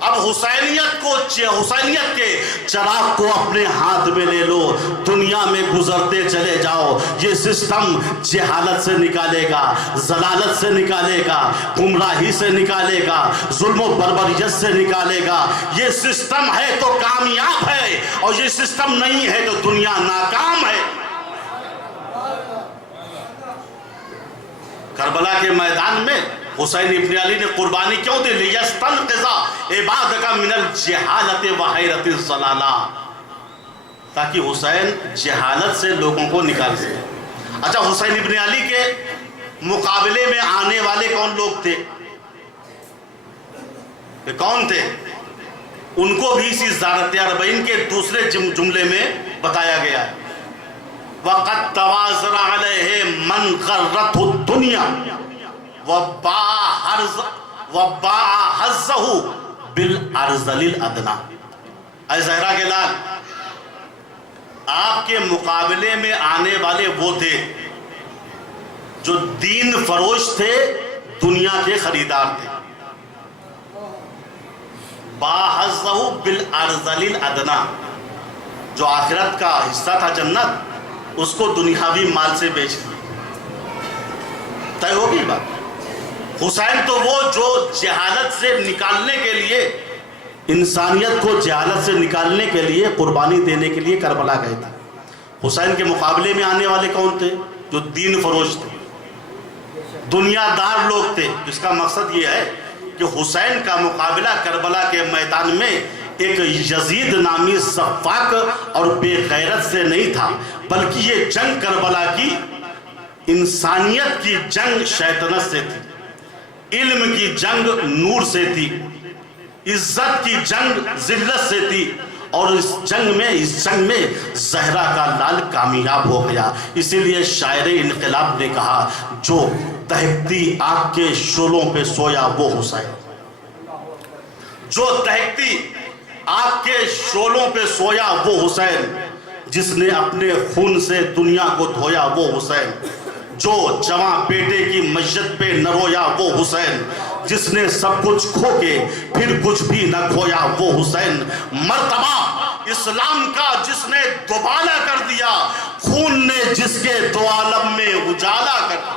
اب حسینیت کے چراغ کو اپنے ہاتھ میں لے لو، دنیا میں گزرتے چلے جاؤ۔ یہ سسٹم جہالت سے نکالے گا، ضلالت سے نکالے گا، گمراہی سے نکالے گا، ظلم و بربریت سے نکالے گا۔ یہ سسٹم ہے تو کامیاب ہے، اور یہ سسٹم نہیں ہے تو دنیا ناکام ہے۔ کربلا کے میدان میں حسین ابن علی نے قربانی کیوں دی؟ لِيَسْتَنْقِذَ عِبَادَكَ مِنَ الْجِهَالَةِ وَحَيْرَةِ الضَّلَالَةِ، تاکہ حسین جہالت سے لوگوں کو نکال سکے۔ اچھا حسین ابن علی کے مقابلے میں آنے والے کون لوگ تھے؟ کہ کون تھے؟ ان کو بھی اسی زیارت اربعین کے دوسرے جملے میں بتایا گیا ہے۔ وَقَدْ تَوَازَرَ عَلَيْهِ مَنْ غَرَّتْهُ الدُّنْيَا وَبَاعَ حَزَّهُ بِالْأَرْذَلِ الْأَدْنَى۔ اے زہرا کے لال، آپ کے مقابلے میں آنے والے وہ تھے جو دین فروش تھے، دنیا کے خریدار تھے۔ باع حَزَّهُ بِالْأَرْذَلِ الْأَدْنَى، جو آخرت کا حصہ تھا جنت، اس کو دنیاوی مال سے بیچ دیا۔ طے ہوگی بات۔ حسین تو وہ جو جہالت سے نکالنے کے لیے، انسانیت کو جہالت سے نکالنے کے لیے قربانی دینے کے لیے کربلا گئے تھے۔ حسین کے مقابلے میں آنے والے کون تھے؟ جو دین فروش تھے، دنیا دار لوگ تھے۔ اس کا مقصد یہ ہے کہ حسین کا مقابلہ کربلا کے میدان میں ایک یزید نامی سفاک اور بے غیرت سے نہیں تھا، بلکہ یہ جنگ کربلا کی انسانیت کی جنگ شیطنت سے تھی، علم کی جنگ نور سے تھی، عزت کی جنگ ذلت سے تھی، اور اس جنگ میں زہرا کا لال کامیاب ہو گیا۔ اسی لیے شاعر انقلاب نے کہا جو دہکتی آگ کے شعلوں پہ سویا وہ حسین، جو دہکتی آگ کے شعلوں پہ سویا وہ حسین، جس نے اپنے خون سے دنیا کو دھویا وہ حسین، جو جواں بیٹے کی مسجد پہ نہ رویا وہ حسین، جس نے سب کچھ کھو کے پھر کچھ بھی نہ کھویا وہ حسین، مرتبہ اسلام کا جس نے دوبالا کر دیا، خون نے جس کے دو عالم میں اجالا کر دیا۔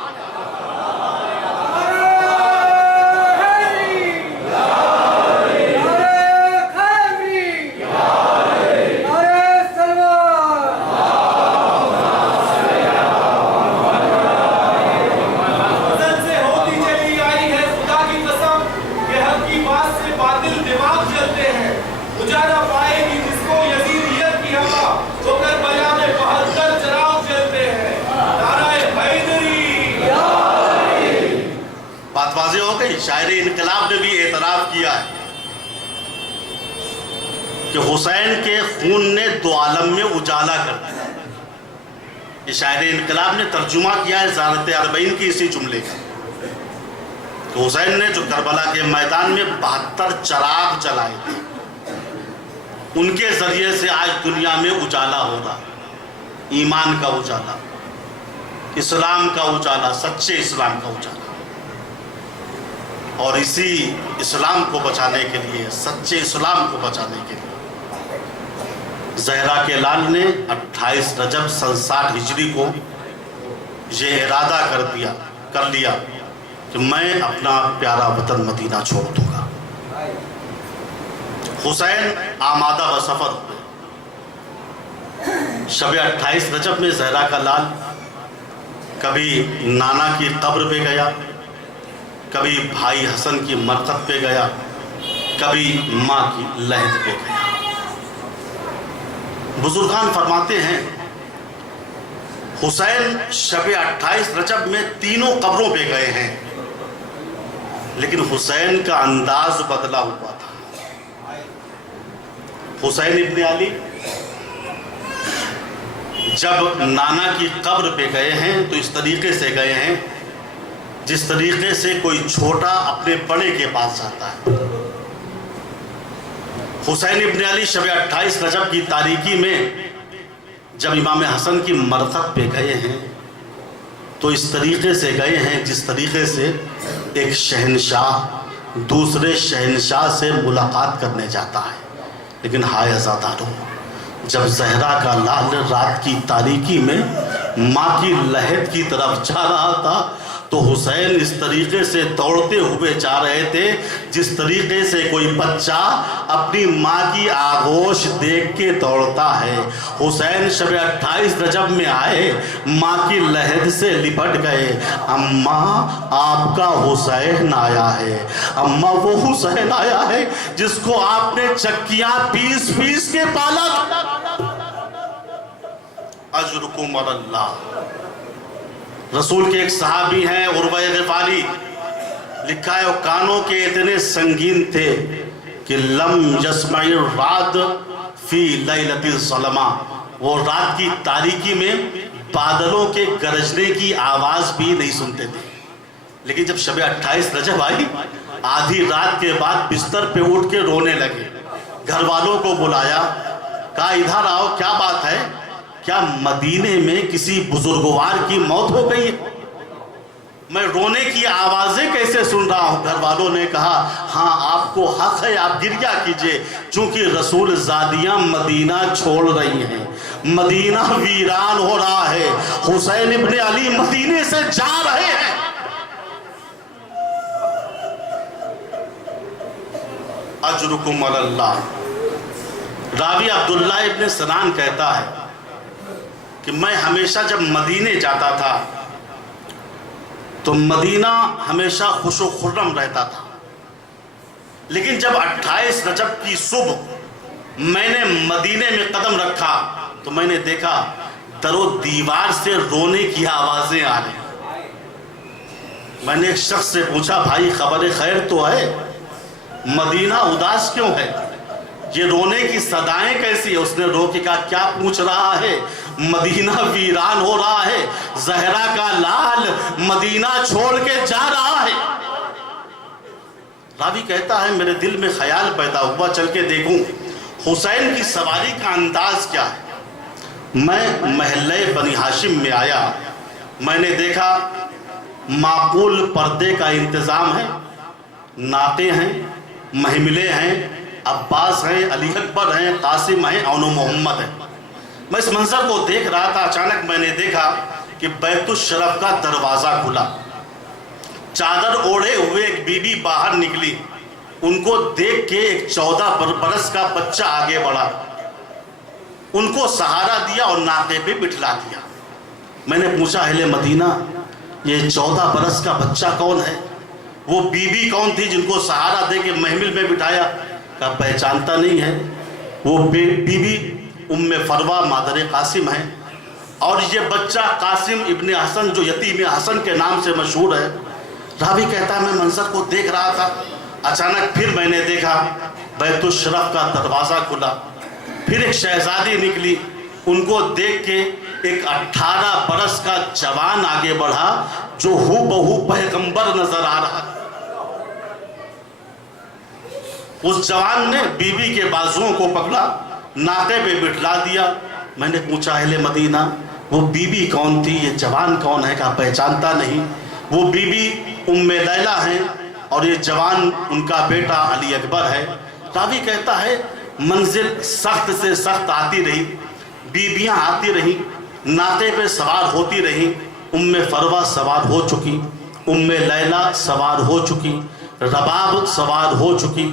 بات واضح ہو گئی۔ شاعر انقلاب نے بھی اعتراف کیا ہے کہ حسین کے خون نے دو عالم میں اجالا کر دیا۔ یہ شاعر انقلاب نے ترجمہ کیا ہے زیارت اربعین کی اسی جملے کا، کہ حسین نے جو کربلا کے میدان میں 72 چراغ جلائے تھے، ان کے ذریعے سے آج دنیا میں اجالا ہو رہا، ایمان کا اجالا، اسلام کا اجالا، سچے اسلام کا اجالا۔ اور اسی اسلام کو بچانے کے لیے، سچے اسلام کو بچانے کے لیے زہرا کے لال نے 28 رجب سن 60 ہجری کو یہ ارادہ کر لیا کہ میں اپنا پیارا وطن مدینہ چھوڑ دوں گا۔ حسین آمادہ و سفر ہوئے۔ شب 28 رجب میں زہرا کا لال کبھی نانا کی قبر پہ گیا، کبھی بھائی حسن کی مرقد پہ گیا، کبھی ماں کی لحد پہ گیا۔ بزرگان فرماتے ہیں حسین شب 28 رجب میں تینوں قبروں پہ گئے ہیں، لیکن حسین کا انداز بدلا ہوا تھا۔ حسین ابن علی جب نانا کی قبر پہ گئے ہیں تو اس طریقے سے گئے ہیں جس طریقے سے کوئی چھوٹا اپنے بڑے کے پاس جاتا ہے۔ حسین ابن علی شب 28 رجب کی تاریکی میں جب امام حسن کی مرقد پہ گئے ہیں تو اس طریقے سے گئے ہیں جس طریقے سے ایک شہنشاہ دوسرے شہنشاہ سے ملاقات کرنے جاتا ہے۔ لیکن ہائے عزادارو، جب زہرا کا لال رات کی تاریکی میں ماں کی لحد کی طرف جا رہا تھا تو حسین اس طریقے سے دوڑتے ہوئے جا رہے تھے جس طریقے سے کوئی بچہ اپنی ماں کی آغوش دیکھ کے دوڑتا ہے۔ حسین شب 28 رجب میں آئے، ماں کی لحد سے لپٹ گئے، اماں آپ کا حسین آیا ہے، اماں وہ حسین آیا ہے جس کو آپ نے چکیاں پیس پیس کے پالا تھا۔ اجرکم علی اللہ۔ رسول کے ایک صحابی ہیں عروہ غفاری، لکھا ہے وہ کانوں کے اتنے سنگین تھے کہ لم یسمع الرعد فی لیلۃ الظلمہ، وہ رات کی تاریکی میں بادلوں کے گرجنے کی آواز بھی نہیں سنتے تھے۔ لیکن جب شب 28 رجب آئی، آدھی رات کے بعد بستر پہ اٹھ کے رونے لگے، گھر والوں کو بلایا، کہا ادھر آؤ، کیا بات ہے؟ کیا مدینے میں کسی بزرگوار کی موت ہو گئی ہے؟ میں رونے کی آوازیں کیسے سن رہا ہوں؟ گھر والوں نے کہا ہاں آپ کو حق ہے، آپ گریہ کیجئے، چونکہ رسول زادیاں مدینہ چھوڑ رہی ہیں، مدینہ ویران ہو رہا ہے، حسین ابن علی مدینے سے جا رہے ہیں۔ اجرکم علی اللہ۔ راوی عبداللہ ابن سنان کہتا ہے کہ میں ہمیشہ جب مدینے جاتا تھا تو مدینہ ہمیشہ خوش و خرم رہتا تھا، لیکن جب 28 رجب کی صبح میں نے مدینے میں قدم رکھا تو میں نے دیکھا در و دیوار سے رونے کی آوازیں آ رہی۔ میں نے ایک شخص سے پوچھا، بھائی خبر خیر تو ہے، مدینہ اداس کیوں ہے، یہ رونے کی صدائیں کیسی ہے؟ اس نے رو کے کہا، کیا پوچھ رہا ہے، مدینہ ویران ہو رہا ہے، زہرا کا لال مدینہ چھوڑ کے جا رہا ہے۔ راوی کہتا ہے میرے دل میں خیال پیدا ہوا چل کے دیکھوں حسین کی سواری کا انداز کیا ہے۔ میں محلہ بنی ہاشم میں آیا، میں نے دیکھا معقول پردے کا انتظام ہے، نعتیں ہیں، محملے ہیں، عباس ہیں، علی اکبر ہیں، قاسم ہیں، اون محمد ہیں۔ میں اس منظر کو دیکھ رہا تھا، اچانک میں نے دیکھا کہ بیت الشرف کا دروازہ کھلا، چادر اوڑھے ہوئے ایک بی بی باہر نکلی، ان کو دیکھ کے ایک 14 برس کا بچہ آگے بڑھا، ان کو سہارا دیا اور ناقے پہ بٹھلا دیا۔ میں نے پوچھا اہل مدینہ یہ 14 برس کا بچہ کون ہے؟ وہ بی بی کون تھی جن کو سہارا دے کے محمل میں بٹھایا؟ کہا پہچانتا نہیں ہے، وہ بی بی ام فروہ مادر قاسم ہے، اور یہ بچہ قاسم ابن حسن جو یتیم حسن کے نام سے مشہور ہے۔ راوی کہتا ہے میں منظر کو دیکھ رہا تھا، اچانک پھر میں نے دیکھا بیت الشرف کا دروازہ کھلا، پھر ایک شہزادی نکلی، ان کو دیکھ کے ایک 18 برس کا جوان آگے بڑھا جو ہو بہو پیغمبر نظر آ رہا۔ اس جوان نے بی بی کے بازوؤں کو پکڑا، ناقے پہ بٹھلا دیا۔ میں نے پوچھا اہل مدینہ وہ بی بی کون تھی، یہ جوان کون ہے؟ کہا پہچانتا نہیں، وہ بی بی ام لیلہ ہیں اور یہ جوان ان کا بیٹا علی اکبر ہے۔ راوی کہتا ہے منزل سخت سے سخت آتی رہی، بیبیاں آتی رہی، ناقے پہ سوار ہوتی رہی، ام فروہ سوار ہو چکی، ام لیلہ سوار ہو چکی، رباب سوار ہو چکی،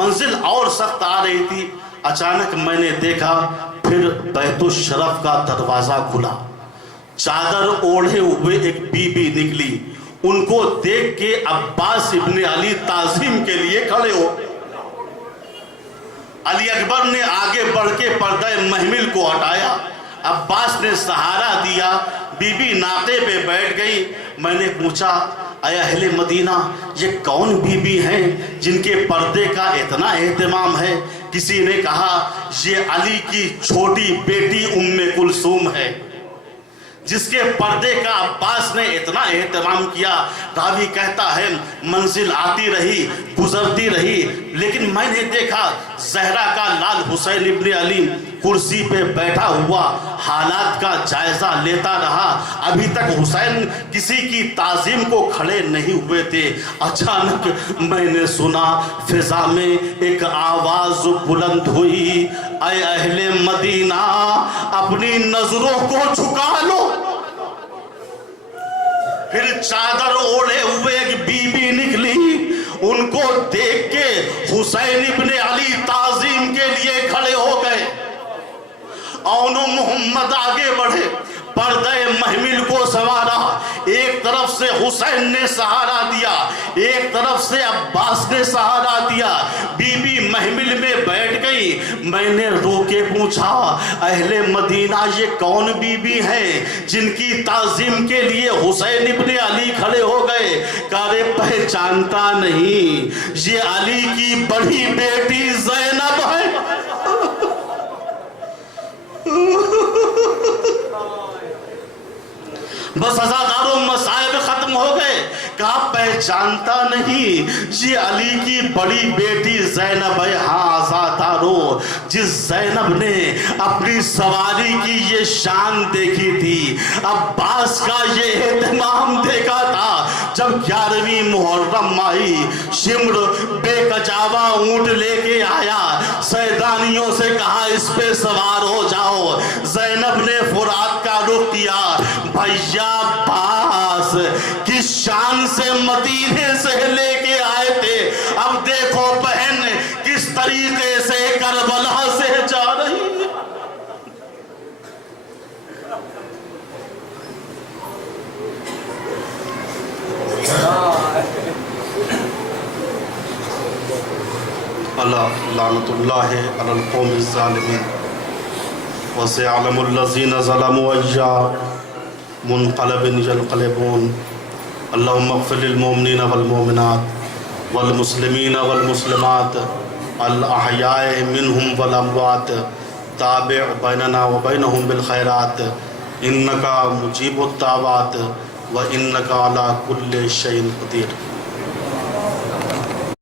منزل اور سخت آ رہی تھی۔ اچانک میں نے دیکھا پھر بیت الشرف کا دروازہ کھلا، چادر اوڑھے ہوئے ایک بی بی نکلی، ان کو دیکھ کے عباس ابن علی تعظیم کے لیے کھڑے ہو۔ علی اکبر نے آگے بڑھ کے پردہ محمل کو ہٹایا، عباس نے سہارا دیا، بی بی ناقے پہ بیٹھ گئی۔ میں نے پوچھا اے اہل مدینہ یہ کون بی بی ہیں جن کے پردے کا اتنا اہتمام ہے؟ کسی نے کہا یہ علی کی چھوٹی بیٹی ام کلثوم ہے جس کے پردے کا عباس نے اتنا اہتمام کیا۔ راوی کہتا ہے منزل آتی رہی، گزرتی رہی، لیکن میں نے دیکھا زہرا کا لال حسین ابن علی کرسی پہ بیٹھا ہوا حالات کا جائزہ لیتا رہا۔ ابھی تک حسین کسی کی تعظیم کو کھڑے نہیں ہوئے تھے۔ اچانک میں نے سنا فضا میں ایک آواز بلند ہوئی، اے اہل مدینہ اپنی نظروں کو جھکا لو۔ پھر چادر اوڑھے ہوئے ایک بی بی نکلی، ان کو دیکھ کے حسین ابن علی تعظیم کے لیے کھڑے ہو گئے۔ اون محمد آگے بڑھے، پردہ محمل کو سوارا، ایک طرف سے حسین نے سہارا دیا، ایک طرف سے عباس نے سہارا دیا، بی بی محمل میں بیٹھ گئی۔ میں نے رو کے پوچھا اہل مدینہ یہ کون بی بی ہیں جن کی تعظیم کے لیے حسین ابن علی کھڑے ہو گئے؟ کہا پہچانتا نہیں، یہ علی کی بڑی بیٹی زینب ہے۔ بس عزاداروں مصائب ختم ہو گئے۔ کہا پہچانتا نہیں، یہ علی کی بڑی بیٹی زینب ہے۔ ہاں عزاداروں، جس زینب نے اپنی سواری کی یہ شان دیکھی تھی، عباس کا یہ اہتمام دیکھا تھا، جب 11ویں محرم آئی، شمر بے کچاوا اونٹ لے کے آیا، سیدانیوں سے کہا اس پہ سوار ہو جاؤ۔ زینب نے فرات کا رخ کیا، بھیا عباس کس شان سے مدینے سے لے کے آئے تھے، اب دیکھو بہن کس طریقے سے کربلا سے جا رہی ہے۔ لعنت اللہ علی القوم الظالمین وسيعلم الذين ظلموا أيّ منقلب ينقلبون اللهم اغفر للمؤمنين والمؤمنات والمسلمين والمسلمات الأحياء منهم والأموات تابع بيننا وبينهم بالخيرات إنك مجيب الدعوات وإنك على كل شيء قدير.